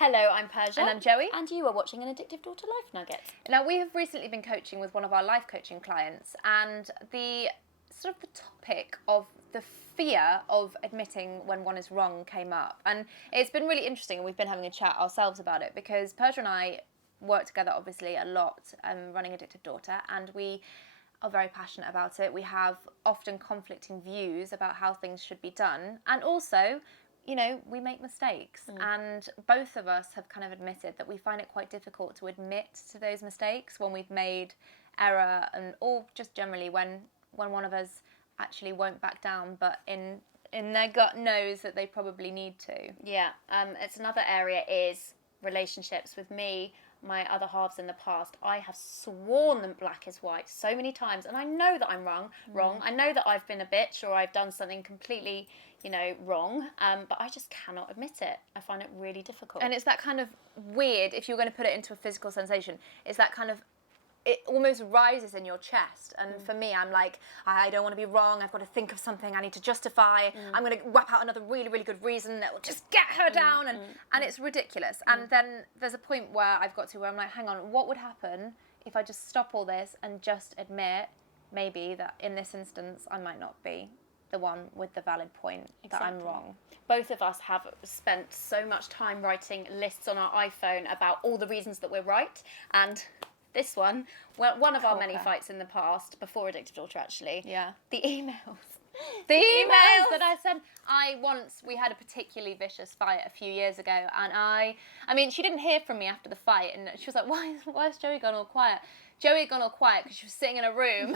Hello, I'm Persia. And I'm Joey. And you are watching an Addictive Daughter Life Nugget. Now, we have recently been coaching with one of our life coaching clients, and the topic of the fear of admitting when one is wrong came up. And it's been really interesting, and we've been having a chat ourselves about it, because Persia and I work together, obviously, a lot, running Addictive Daughter, and we are very passionate about it. We have often conflicting views about how things should be done, and also, you know, we make mistakes, and both of us have kind of admitted that we find it quite difficult to admit to those mistakes when we've made error, and or just generally when one of us actually won't back down, but in their gut knows that they probably need to. Yeah, it's another area is relationships with me. My other halves in the past, I have sworn them black is white so many times, and I know that I'm wrong. I know that I've been a bitch or I've done something completely, wrong, but I just cannot admit it. I find it really difficult. And it's that kind of weird, if you're going to put it into a physical sensation, it's that kind of, it almost rises in your chest. And for me, I'm like, I don't want to be wrong. I've got to think of something I need to justify. I'm going to whap out another really, really good reason that will just get her down. And it's ridiculous. And then there's a point where I've got to where I'm like, hang on, what would happen if I just stop all this and just admit maybe that in this instance, I might not be the one with the valid point, that I'm wrong. Both of us have spent so much time writing lists on our iPhone about all the reasons that we're right, and this one, well, one of our many fights in the past, before Addictive Daughter actually, the emails. The emails that I sent. We had a particularly vicious fight a few years ago, and I mean, she didn't hear from me after the fight, and she was like, why has Joey gone all quiet? Joey had gone all quiet because she was sitting in a room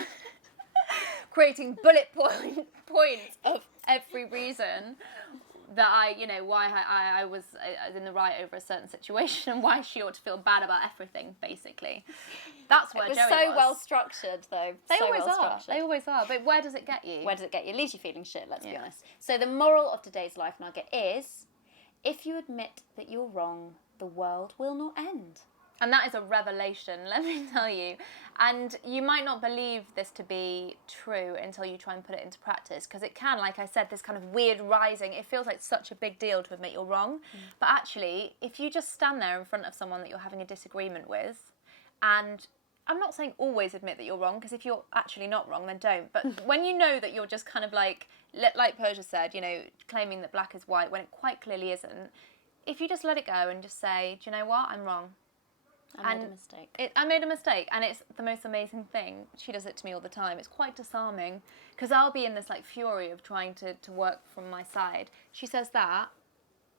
creating bullet points of every reason that why I was in the right over a certain situation, and why she ought to feel bad about everything, basically. That's where Joey was. So well structured, though. They always are. But where does it get you? Where does it get you? It leaves you feeling shit, let's be honest. So the moral of today's Life Nugget is, if you admit that you're wrong, the world will not end. And that is a revelation, let me tell you. And you might not believe this to be true until you try and put it into practice, because it can, like I said, this kind of weird rising, it feels like such a big deal to admit you're wrong. But actually, if you just stand there in front of someone that you're having a disagreement with, and I'm not saying always admit that you're wrong, because if you're actually not wrong, then don't. But when you know that you're just kind of like Persia said, claiming that black is white when it quite clearly isn't, if you just let it go and just say, do you know what, I'm wrong. I made a mistake. I made a mistake, and it's the most amazing thing. She does it to me all the time. It's quite disarming, because I'll be in this fury of trying to work from my side. She says that,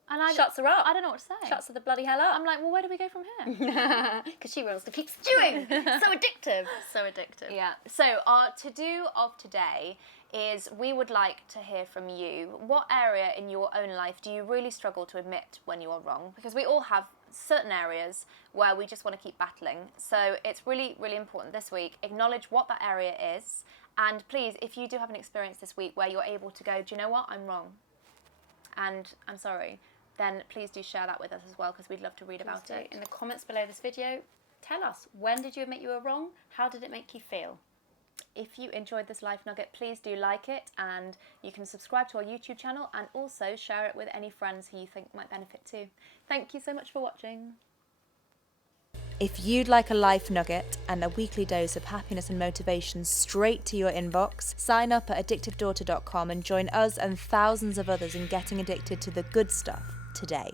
and I shuts her up. I don't know what to say. Shuts her the bloody hell up. I'm like, well, where do we go from here? Because she wants to keep stewing. So addictive. So addictive. Yeah. So our to-do of today is, we would like to hear from you. What area in your own life do you really struggle to admit when you are wrong? Because we all have certain areas where we just want to keep battling. So it's really, really important this week, acknowledge what that area is. And please, if you do have an experience this week where you're able to go, do you know what, I'm wrong, and I'm sorry, then please do share that with us as well, because we'd love to read about it. In the comments below this video, tell us, when did you admit you were wrong? How did it make you feel? If you enjoyed this Life Nugget, please do like it, and you can subscribe to our YouTube channel, and also share it with any friends who you think might benefit too. Thank you so much for watching. If you'd like a Life Nugget and a weekly dose of happiness and motivation straight to your inbox, sign up at addictive-daughter.com and join us and thousands of others in getting addicted to the good stuff today.